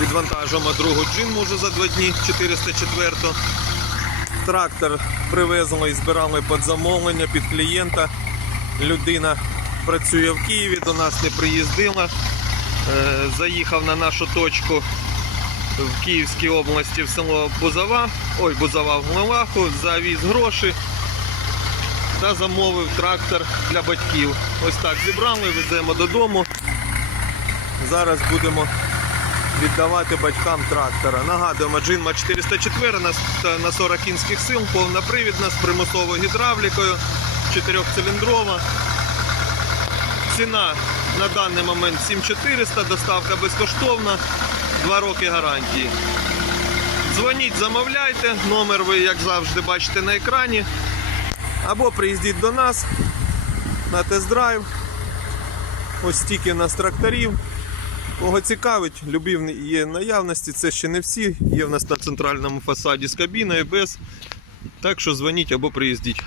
Відвантажимо другу джинму вже за два дні, 404. Трактор привезли і збирали під замовлення, під клієнта. Людина працює в Києві, до нас не приїздила. Е, Заїхав на нашу точку в Київській області в село Бузова, ой, Бузова в Главаху, завіз гроші та замовив трактор для батьків. Ось так зібрали, веземо додому. Зараз будемо віддавати батькам трактора. Нагадуємо, джинма 404 на, 40 кінських сил, повна привідна з примусовою гідравлікою, 4-циліндрова. Ціна на даний момент 7400, доставка безкоштовна, 2 роки гарантії. Дзвоніть, замовляйте, номер ви, як завжди, бачите на екрані. Або приїздіть до нас на тест-драйв. Ось стільки у нас тракторів. Кого цікавить, любів є наявності, це ще не всі. Є в нас на центральному фасаді з кабіною без. Так що дзвоніть або приїздіть.